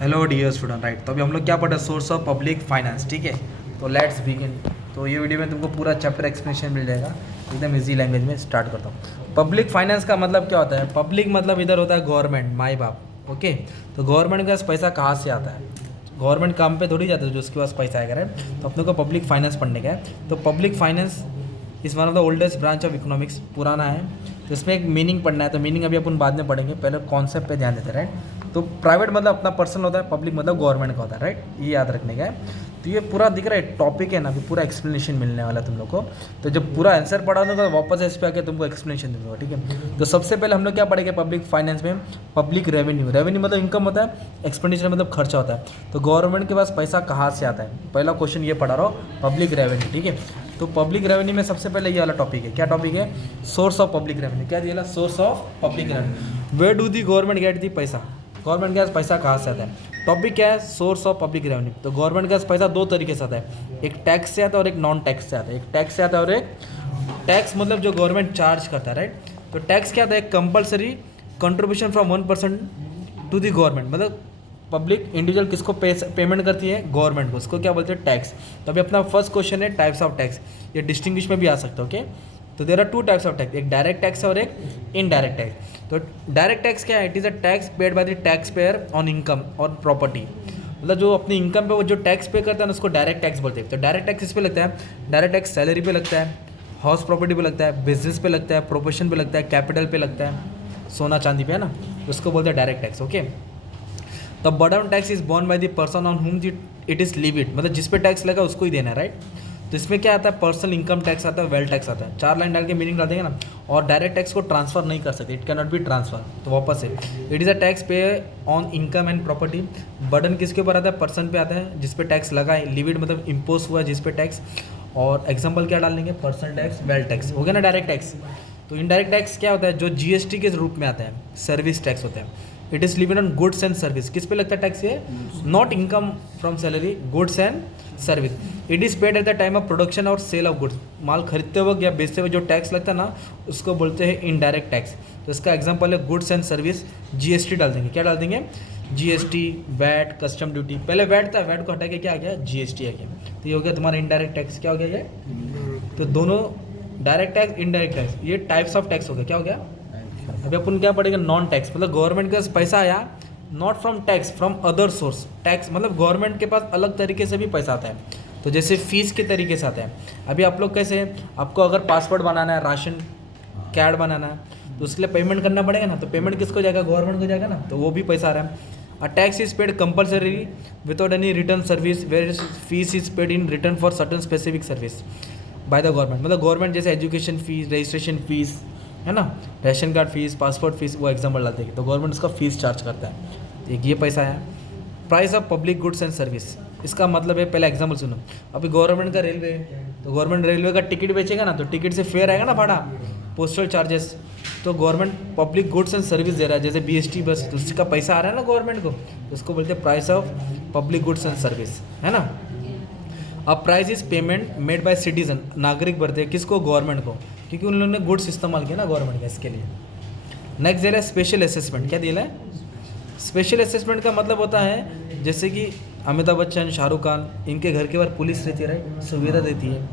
Hello dear student, right. तो अभी हम लोग क्या पढ़े, सोर्स ऑफ पब्लिक फाइनेंस, ठीक है। तो लेट्स बिगिन। तो ये वीडियो में तुमको पूरा चैप्टर एक्सप्लेनेशन मिल जाएगा, एकदम इजी लैंग्वेज में स्टार्ट करता हूँ। पब्लिक फाइनेंस का मतलब क्या होता है? पब्लिक मतलब इधर होता है गवर्नमेंट, माई बाप, ओके। तो गवर्नमेंट के पास पैसा कहाँ से आता है? गवर्नमेंट काम पे थोड़ी जाता है जो उसके पास पैसा आएगा, राइट। तो अपने को पब्लिक फाइनेंस पढ़ने का है। तो पब्लिक फाइनेंस इस one of the oldest branch of economics, पुराना है। तो इसमें एक मीनिंग पढ़ना है, तो मीनिंग अभी अपन बाद में पढ़ेंगे, पहले कॉन्सेप्ट पे ध्यान देते हैं, राइट। तो प्राइवेट मतलब अपना पर्सनल होता है, पब्लिक मतलब गवर्नमेंट का होता है, राइट। ये याद रखने का है। तो ये पूरा दिख रहा है टॉपिक है ना, अभी पूरा एक्सप्लेनेशन मिलने वाला है तुम लोग को। तो जब पूरा आंसर पढ़ा दूंगा तो वापस इस पे आके तुमको एक्सप्लेनेशन दूंगा, ठीक है। तो सबसे पहले हम लोग क्या पढ़ेंगे पब्लिक फाइनेंस में? Public revenue. रेवेन्यू मतलब इनकम होता है, एक्सपेंडिचर मतलब खर्चा होता है। तो गवर्नमेंट के पास पैसा कहाँ से आता है? पहला क्वेश्चन ये पढ़ा रहा हूँ, पब्लिक रेवेन्यू, ठीक है। तो पब्लिक रेवेन्यू में सबसे पहले ये वाला टॉपिक है। क्या टॉपिक है? Source of public revenue. क्या दिया? Source of public revenue. Where do the government get the पैसा? गवर्नमेंट के पास पैसा कहाँ से आता है? टॉपिक क्या है? Source of public revenue. तो गवर्नमेंट के पास पैसा दो तरीके से आता है, एक टैक्स से आता है और एक नॉन टैक्स से आता है। एक टैक्स से आता है और एक टैक्स मतलब जो गवर्नमेंट चार्ज करता है, राइट। तो टैक्स क्या आता है? Compulsory contribution from 1% to the government, मतलब पब्लिक इंडिविजुअल किसको पेमेंट करती है? गवर्नमेंट को। उसको क्या बोलते हैं? टैक्स। तो अभी अपना फर्स्ट क्वेश्चन है टाइप्स ऑफ टैक्स। ये डिस्टिंग्विश में भी आ सकता है, ओके। तो there are two types of tax, एक डायरेक्ट टैक्स और एक इनडायरेक्ट टैक्स। तो डायरेक्ट टैक्स क्या है? It is a tax paid by the tax payer on income और प्रॉपर्टी। मतलब जो अपनी इनकम पे वो जो टैक्स पे करता है ना, उसको डायरेक्ट टैक्स बोलते हैं। तो डायरेक्ट टैक्स इस पे लगता है, डायरेक्ट टैक्स सैलरी पे लगता है, हाउस प्रॉपर्टी पे लगता है, बिजनेस पे लगता है, प्रोफेशन पे लगता है, कैपिटल पे लगता है, सोना चांदी पे, है ना। उसको बोलते हैं direct tax, okay. The burden tax is born by the person on हुम इट इज लिविड, मतलब जिस पे टैक्स लगा उसको ही देना है, राइट। तो इसमें क्या आता है? पर्सनल इनकम टैक्स आता है, वेल्थ टैक्स आता है। चार लाइन डाल के मीनिंग डाल देंगे ना। और डायरेक्ट टैक्स को ट्रांसफर नहीं कर सकते, it can not be transfer. तो वापस से इट इज़ अ टैक्स पे on income and property. Burden किसके ऊपर आता है? पर्सन पे आता है जिस पे टैक्स लगा है। लिविड मतलब इम्पोज हुआ जिस पे टैक्स। और एग्जाम्पल क्या डाल देंगे? पर्सनल टैक्स, वेल्थ टैक्स, हो गया ना डायरेक्ट टैक्स। तो इनडायरेक्ट टैक्स क्या होता है? जो जीएसटी के रूप में आता है, सर्विस टैक्स होता है। It is levied on goods and service. किस पे लगता है टैक्स? ये not income from salary, goods and service. It is paid at the time of production और सेल ऑफ गुड्स। माल खरीदते वक्त या बेचते हुए जो टैक्स लगता है ना, उसको बोलते हैं इनडायरेक्ट टैक्स। तो इसका एग्जांपल है गुड्स एंड सर्विस। जीएसटी डाल देंगे। क्या डाल देंगे? GST, VAT, custom duty. पहले वैट था, वैट को हटा के क्या आ गया? जीएसटी आ गया। तो ये हो गया तुम्हारा इनडायरेक्ट टैक्स। क्या हो गया ये? तो दोनों डायरेक्ट टैक्स, इनडायरेक्ट टैक्स, ये टाइप्स ऑफ टैक्स हो गया। क्या हो गया? अभी अपन क्या पढ़ेंगे? नॉन टैक्स मतलब गवर्नमेंट के पास पैसा आया, not from tax, from other source. Tax मतलब गवर्नमेंट के पास अलग तरीके से भी पैसा आता है। तो जैसे फीस के तरीके से आता है। अभी आप लोग कैसे, आपको अगर पासपोर्ट बनाना है, राशन कार्ड बनाना है, तो उसके लिए पेमेंट करना पड़ेगा ना। तो पेमेंट किसको जाएगा? गवर्नमेंट को जाएगा ना। तो वो भी पैसा आ रहा है। A tax is paid compulsory without any return service, where fees is paid in return for certain specific service by the government. मतलब गवर्नमेंट जैसे एजुकेशन फीस, रजिस्ट्रेशन फीस, है ना, ration card fees, passport fees, वो example डालते हैं। तो government उसका fees charge करता है। एक ये पैसा है। Price of public goods and service, इसका मतलब है, पहले एग्जाम्पल सुनो। अभी गवर्नमेंट का रेलवे, तो गवर्नमेंट रेलवे का टिकट बेचेगा ना, तो टिकट से फेयर आएगा ना, भाड़ा, पोस्टल चार्जेस। तो government public goods and service दे रहा है, जैसे बीएसटी बस, तो उसका पैसा आ रहा है ना गवर्नमेंट को, तो उसको बोलते हैं price of public goods and service, है ना। अब price is payment made by citizen, नागरिक भरते हैं किसको? गवर्नमेंट को, क्योंकि उन लोगों ने गुड्स इस्तेमाल किया ना गवर्नमेंट का, इसके लिए। नेक्स्ट दे रहा है स्पेशल असेसमेंट। क्या दिया है? स्पेशल असेसमेंट का मतलब होता है जैसे कि अमिताभ बच्चन, शाहरुख खान, इनके घर के बाहर पुलिस रहती है, राइट, सुविधा देती है।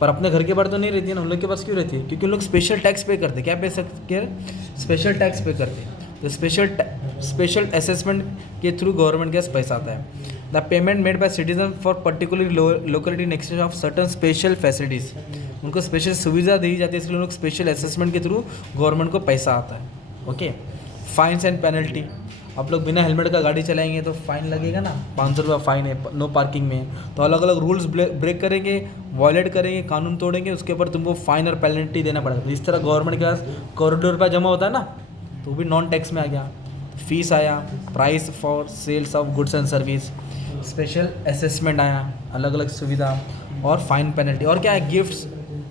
पर अपने घर के बाहर तो नहीं रहती है ना, उन लोग के पास क्यों रहती है? क्योंकि उन लोग स्पेशल टैक्स पे करते हैं। क्या पे सकते हैं? स्पेशल टैक्स पे करते हैं। तो स्पेशल असेसमेंट के थ्रू गवर्नमेंट के पास पैसा आता है। The payment made by citizen for particular locality in exchange of certain special facilities. उनको स्पेशल सुविधा दी जाती है, इसलिए उन लोग स्पेशल असेसमेंट के थ्रू गवर्नमेंट को पैसा आता है, ओके। फाइन्स एंड पेनल्टी, आप लोग बिना हेलमेट का गाड़ी चलाएंगे तो फाइन लगेगा ना, 500 रुपये फाइन है नो पार्किंग में। तो अलग अलग रूल्स ब्रेक करेंगे, वॉयलेट करेंगे, कानून तोड़ेंगे, उसके ऊपर तुमको फाइन और पेनल्टी देना पड़ेगा। तो इस तरह गवर्नमेंट के पास करोड़ों रुपया जमा होता है ना, तो वो भी नॉन टैक्स में आ गया। फीस आया, price for sales of goods and service, special assessment आया, अलग अलग सुविधा, और फाइन पेनल्टी। और क्या है? Gifts,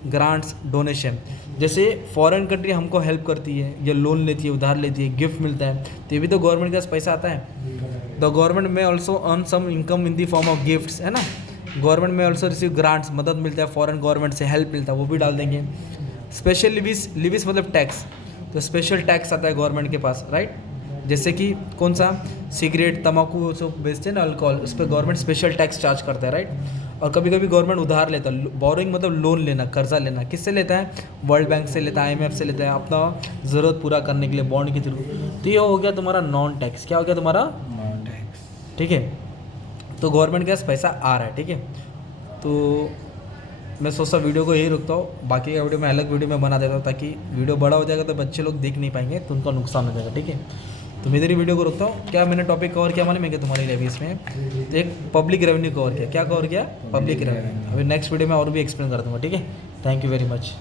grants, donation. जैसे फॉरेन कंट्री हमको हेल्प करती है, या लोन लेती है, उधार लेती है, गिफ्ट मिलता है, तो ये भी तो गवर्नमेंट के पास पैसा आता है। The government may also earn some income in the form of gifts, है ना। Government may also receive grants, मदद मिलता है, फॉरेन गवर्नमेंट से हेल्प मिलता है, वो भी डाल देंगे। स्पेशल लिविस, लिविस मतलब टैक्स, तो स्पेशल टैक्स आता है गवर्नमेंट के पास, राइट। जैसे कि कौन सा सिगरेट तंबाकू सब बेचते हैं ना, अल्कोहल, उस पर गवर्नमेंट स्पेशल टैक्स चार्ज करता है, राइट। और कभी कभी गवर्नमेंट उधार लेता है, बोरोइंग मतलब लोन लेना, कर्जा लेना। किससे लेता है? वर्ल्ड बैंक से लेता है, IMF से लेता है, अपना ज़रूरत पूरा करने के लिए बॉन्ड के थ्रू। तो ये हो गया तुम्हारा नॉन टैक्स। क्या हो गया तुम्हारा? Non tax. ठीक है, तो गवर्नमेंट के पास पैसा आ रहा है, ठीक है। तो मैं सोचता वीडियो को यही रुकता हूँ, बाकी का वीडियो मैं अलग वीडियो में बना देता हूँ, ताकि वीडियो बड़ा हो जाएगा तो बच्चे लोग देख नहीं पाएंगे, तो उनका नुकसान हो जाएगा, ठीक है। तो मैं इधर वीडियो को रुकता हूँ। क्या मैंने टॉपिक कवर किया मालूम है क्या तुम्हारे लिए अभी इसमें? तो एक पब्लिक रेवेन्यू कवर किया। क्या कवर किया? Public revenue. अभी नेक्स्ट वीडियो में और भी एक्सप्लेन कर दूँगा, ठीक है। Thank you very much.